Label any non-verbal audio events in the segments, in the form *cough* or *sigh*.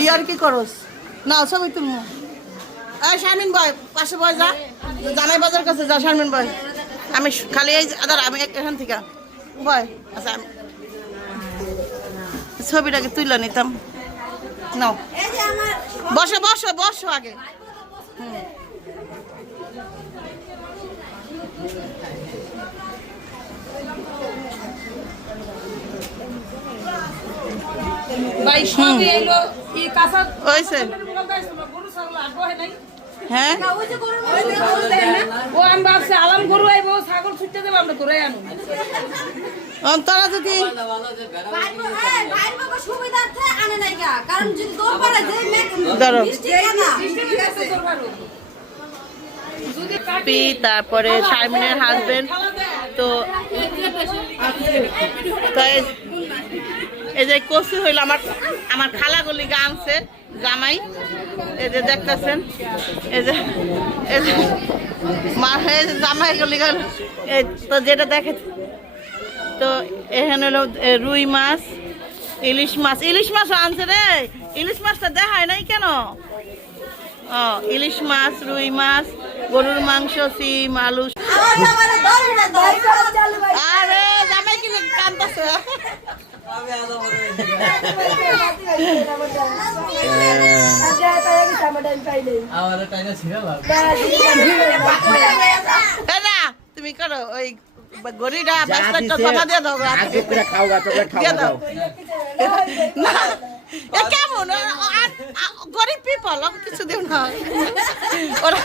তুই আর কি করস না, ছবি তুলমু শারমিন বয় পাশে বয় যা। জামাই বাজার কাছে যা, শারমিন ভাই। আমি খালি এই আদার, আমি এখান থেকে। বয় আচ্ছা আমি ছবিটাকে তুলে নিতাম। নাও। বসো বসো বসো আগে। ভাই সবই এলো এই কাঁচা হয়েছে গরু ছাগল আগ্রহে নাই হ্যাঁ ও আমি ভাবছি আলাম গরু আইবো ছাগল ছুটতে দেবো আমরা ঘুরে আনো তোরা যদি তারপরে শারমিনের হাজবেন্ড তো তো এই- যে কচু হইল আমার আমার খালাগুলি গানছে জামাই। এই যে দেখতেছেন এই যে এই যে মা এই যে জামাই গুলি। গান এই তো যেটা দেখে তো এখানে হলো রুই মাছ ইলিশ মাছ। ইলিশ মাছও আনছে রে। ইলিশ মাছটা দেখায় নাই কেন? ও ইলিশ মাছ রুই মাছ গরুর মাংস সিম আলু। আরে জামাই কি কান্দাছে। তুমি করো ওই গরিটা বাস্তাটা জমা দিয়ে দাও খাও গা তোমরা দিয়ে দাও। না এ কেমন? গরিব পিপল কিছু দিও না। ওরা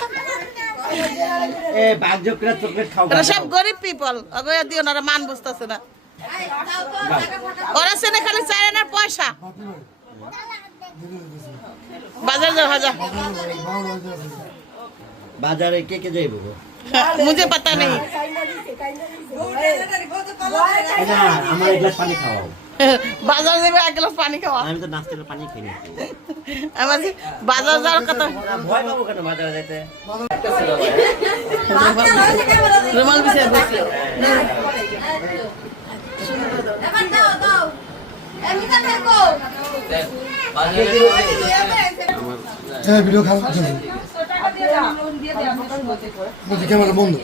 এ বাগজকরা চকলেট খাও সব গরিব পিপল অগয়া দিও না মান বুঝতেছে না। ওরা সেনে খালি চায় না পয়সা। বাজার যাও হাজার বাজারে কে কে যাইব মুঝে পাতা নেই। আমার এক গ্লাস পানি খাওয়াও। বাজার যাবে এক গ্লাস পানি খাওয়া। আমি তো নাস্তার পানি খাই না আমার বাজার যাওয়ার কথা। ভয় পাবো কেন বাজারে যাইতে? রুমাল বিছিয়ে ভিডিও ক্যামেরা বন্ধ।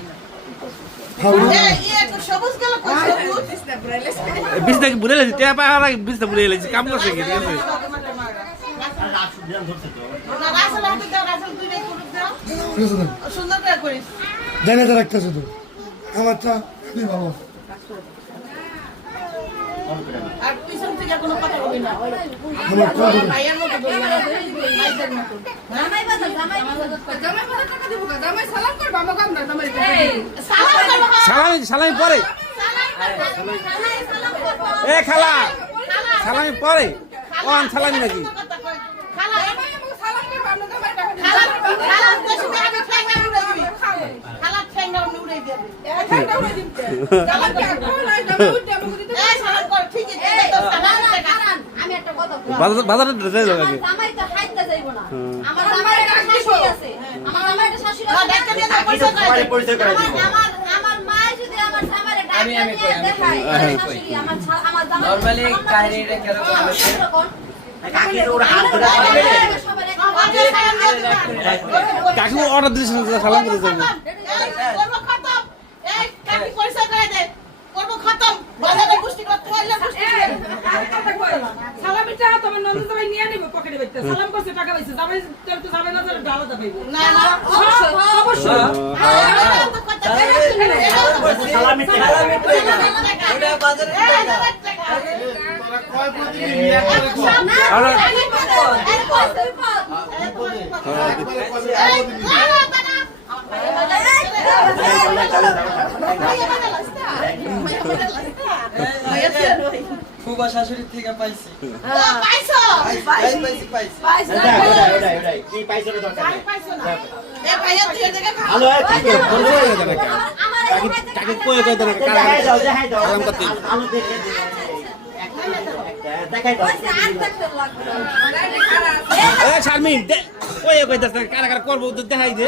বিছনা কি বিছনা বুলে লাগছে কাম করছে কি ঠিক আছে? না রাসেল হাতে দাও রাসেল তুই রেখে করুক দাও ঠিক আছে তো? সুন্দর করে করিস জানে তো রাখতেছে তো আমারটা খুবই ভালো আর পিছন থেকে কোনো কথা বলবি না। আমার তো ভাইয়ের মতো দিব সালাম সালাম করব সালামি সালামি পরে। এ খালা সালামি পরে। কোন সালামি নাকি? খালা। সালাম করবা আমরা *laughs* বাজার বাজারে যাই আমার লাগে জামাই তো হাইতে যাইব না। আমার জামাই একটা শাশুড়ি আছে। আমার জামাই একটা শাশুড়ি আছে। দেখতে দিয়ে দাও করে পরিচয় করে দিব আমার আমার আমার মা যদি আমার জামাইরে ডাক্তার নিয়ে দেখায় এই শাশুড়ি আমার আমার জামাই নরমালি কাহিনীটা কীরকম? এরকম। কাকি ওর হাত ধরে অর্ডার সালাম করে যাব এই কাকি পয়সা করে দে বাজারে গুষ্টি করতে হইলে গুষ্টি সালামিটা তোমার নন্দন জামাই নিয়ে নিব পকেটে বাইতে সালাম করছে টাকা পাইছে জামাই তোর তো জামাই বাজারে ডালা দাবাইবো না না অবশ্যই অবশ্যই সালামি ওটা বাজারে ফুবা শাশুড়ির থেকে পাইছি। পাইছি পাইছি ওটাই ওটাই ওটাই পাইছো দেখাই দাও আর থাকতে লাগবে এ শারমিন কারা কারা করব দেখাই দে।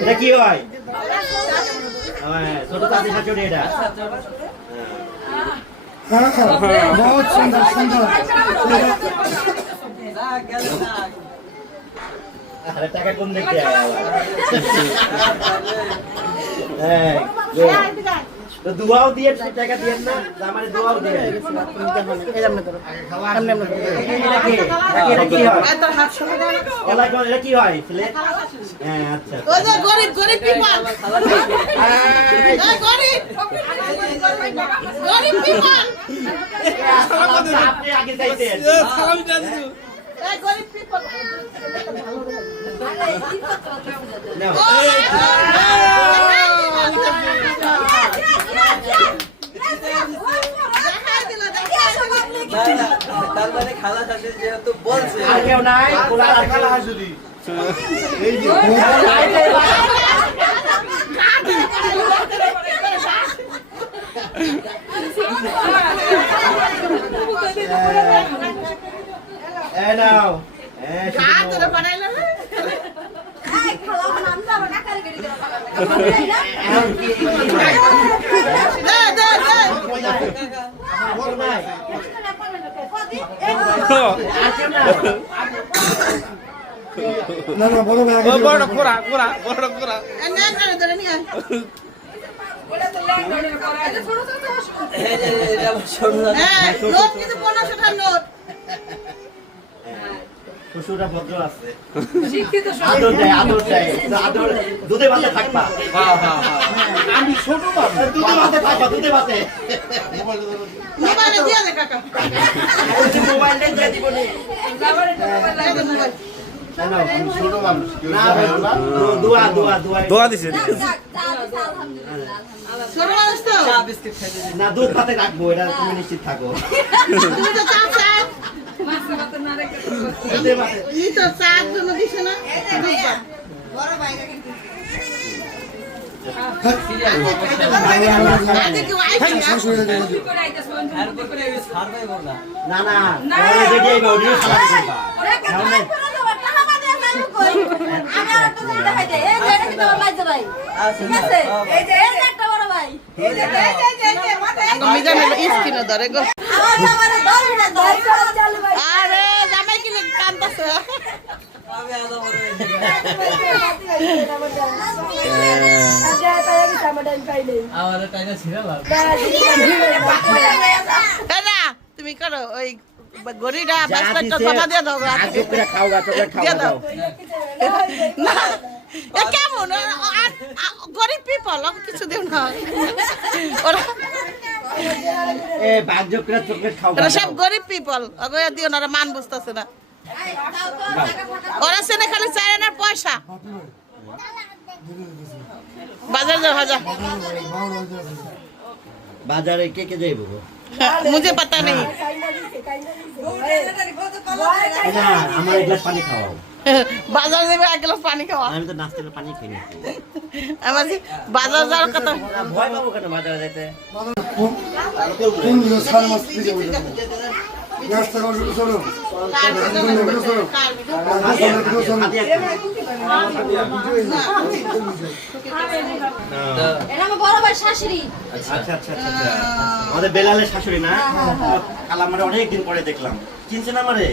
এটা কি হয়? হ্যাঁ, ছোট চাচি শাশুড়ি এটা। বহুত সুন্দর সুন্দর টাকা কম দেখতে হ্যাঁ, দুয়াও দিয়ে টাকা দিয়ে না আমার দুয়াও দিয়ে এটা কি? হয় এটা কি হয় ছেলে হ্যাঁ আচ্ছা ওই যে গরিব গরিব পিপল গরিব গরিব পিপল আপনি আগে চাইতেন সালাম দিয়া এই গরিব পিপল নাও। না, না, তার মানে খালা যেহেতু বলছে কেউ নাই খালা হাজুরি এই যে নাও। এ আয়। এই যে এটা আমার ছোট হ্যাঁ নোট কিন্তু পনেরোশো টাকার নোট শ্বশুররা ভদ্র আছে। আদর দেয় আদর দেয়। আদর দুধে ভাতে থাকবা। আমি ছোট দুধে ভাতে থাকবা দুধে ভাতে। মোবাইলে দিয়ে দে কাকা। মোবাইল দিয়ে দিব নি। দিয়ে দে মোবাইল না দু- দুয়া দুয়া দুয়া। দোয়া দিছে। না দুধ ভাতে রাখব এটা তুমি নিশ্চিত থাকো। ই তো চার জন্য দিছে না দুধ আজকে কেউ না না বড় ধরে গো আরে জামাই কান্দাছে তুমি করো ওই গরিটা দিছে, টাকা দিয়ে দাও আগে করে খাও গা চকলেট খাও দিয়ে দাও। না কেমন? গরিব পিপল কিছু দিও না। ওরা ওরা সব। গরিব পিপল ওগুলো দিও না মান বুঝতেছে না। ওরা সেনে খালি চাই না পয়সা। বাজার যাও হাজা বাজারে কে কে যাইব গো? মুঝে পাতা নেই। আমার এক গ্লাস পানি খাওয়াও বাজার যাবে এক গ্লাস পানি খাওয়া। আমি তো নাস্তার পানি খাই না আমার বাজার যাওয়ার কথা ভয় পাবো কেন বাজারে যেতে আচ্ছা আচ্ছা আচ্ছা আমাদের বেলালের শাশুড়ি না? কাল আমরা অনেকদিন পরে দেখলাম। চিনছেন আমারে?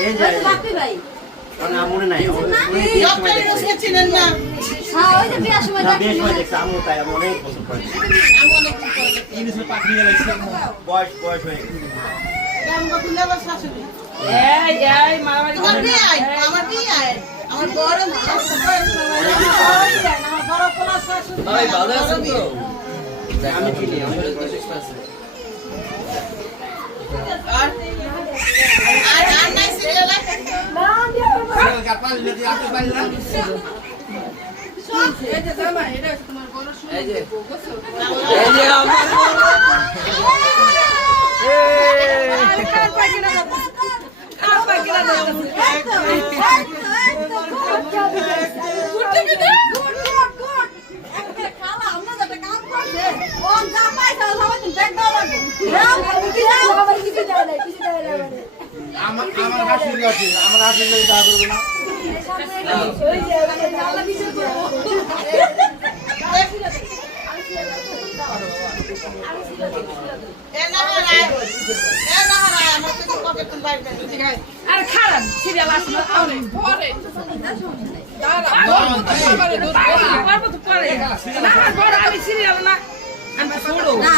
এই যে ভাই। মানে মনে নাই চিনেন না হ্যাঁ আমি বয়স বয়স হয়ে আমার আমার বড় আমার ভালো আছেন তো চিনি আমি আর আর আমার কার পাই কিনা যাব কার পাই কিনা যাব ঘুরতে কি দে আমার আছে আমার হাসির যা করবে না। আর খারাপ সিরিয়াল আসলো পরে। আমি সিরিয়াল না। আমি ছোড়ো না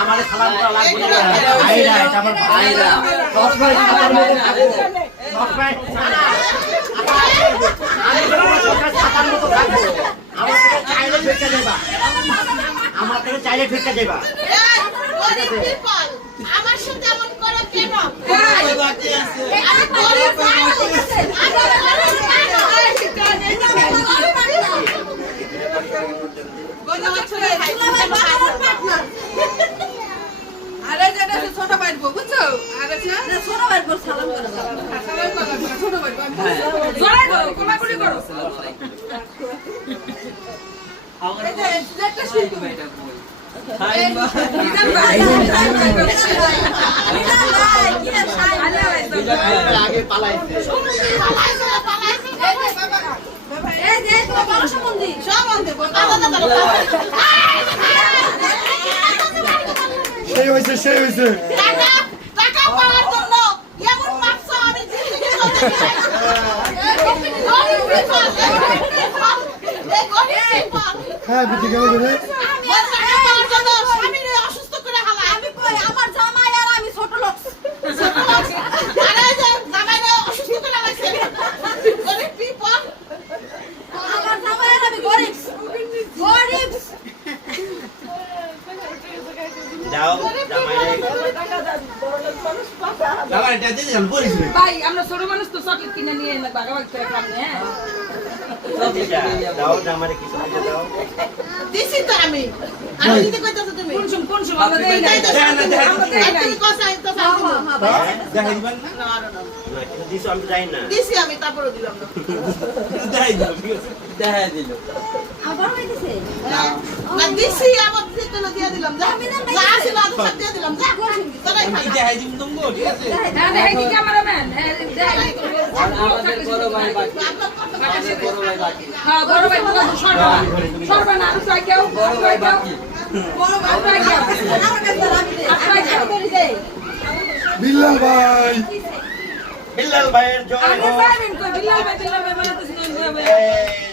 আমার সালাম করা লাগবে এটা আমার ভাইরা সবসময় ছাতার মতো থাকব সবসময় আমি যখন সবসময় ছাতার মতো থাকব আমার থেকে চাইলে ফেরতে দেবা আমার থেকে চাইলে ফেরতে দেবা আমার সাথে এমন করো কেন? আমি গরিব মানুষ। গরিব ছেলে খাই, আরে যেটা ছোট বাইর বুঝছ? আর ছোট ভাই সালাম করে ছোট বাইর আগে পালাইছে। সেই হয়েছে সেই হয়েছে টাকা, টাকা পাওয়ার জন্য এমন মাপছো আমি জিন্দেগি হ্যাঁ স্বামীরে অসুস্থ করে আমি জামাই ভাই আমরা ছোট মানুষ তো চকলেট কিনে নিয়ে ভাগাভাগি করে খাব হ্যাঁ? যাও জামাইরে কিছু দিতে দাও দিছি তো আমি। আমি দিতে কইতাছো তুমি। কোন সময় কোন সময় আমরা দেই তুমি? কষাই তো হ্যাঁ। হ্যাঁ হ্যাঁ ভাই। দেখাই দিবেন না? না, না, না। না, কিন্তু দিছো আমি যাই না। দিছি আমি তারপরে দিলাম। না। দেখাই দিল দেখাই দিব তো বিল্লাল ভাই। বিল্লাল ভাইয়ের জয় বিল্লাল ভাই বিল্লাল ভাই বড় ভাই বড় ভাই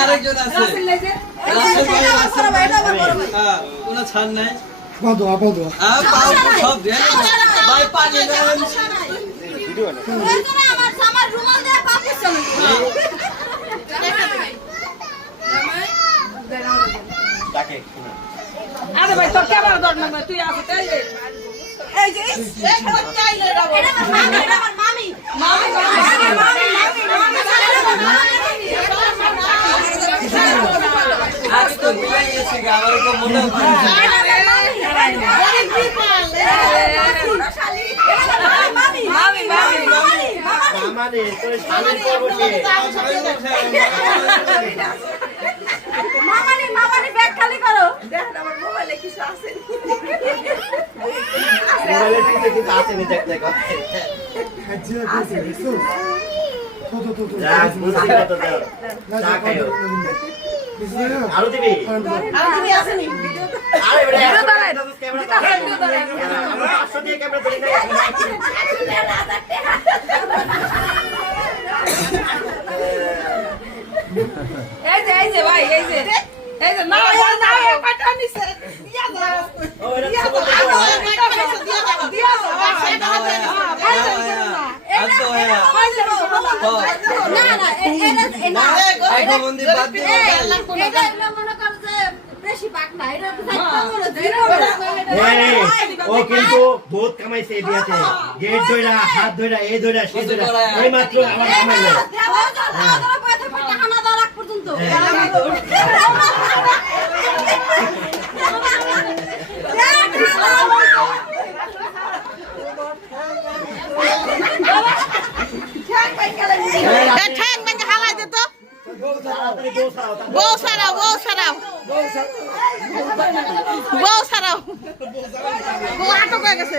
আরেকজন আছে। হ্যাঁ ছাড় নাই। বাদো হ্যাঁ সব দেন ভাই পানি প্রয়োজনে আমার জামার রুমাল দিয়ে পাপিস চলে তাকে আরে ভাই তোর ক্যামেরা ধর না তুই আসো তাই এই যে এই কই চাইলে এটা আমার মামি এটা আমার মামি মামি মামি মামি মামি এটা আমার মামি আজ তো বিলাই গেছে আমার তো মনে হয় মামি আমারে তোর শালির করব কে মামানি মামানি ব্যাগ খালি করো। দেখেন আমার মোবাইলে কিছু আছে মোবাইলে দেখ। দেখ হাজিরা চা খাইও। আরও দিবি? আরে বেটা, টাকা দিতেছিস ক্যামেরা। আমরা পাঁচশো দিয়ে ক্যামেরা ধরি নাই। এই যে এই যে ভাই এই যে এই যে না না এই পাটা নিছে দিয়া দাও এটা দিয়া দাও আরও দিয়া দাও দিয়া দাও ও কিন্তু বহুত কামাইছে এই বিয়াতে গেট হাত ধইরা এই ধইরা সেই ধইরা এই মাত্র ঠ্যাং ভেঙে হালাই দে তো। তাড়াতাড়ি বউ ছাড়াও, তাড়াতাড়ি। বউ সারাও। বউ সারাও। বউ সারাও। বউ আটক হয়ে গেছে।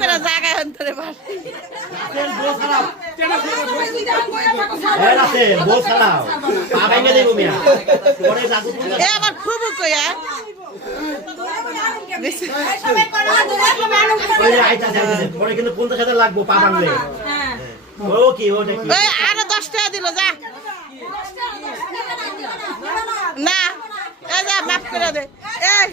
করে জায়গায় অন্তরে এ আমার খুব পরে কিন্তু পঞ্চাশ হাজার লাগবো পা হ্যাঁ। ও কি ওটা কি আরও দশ টাকা দিল যা। না এ যা মাফ করে দে। এই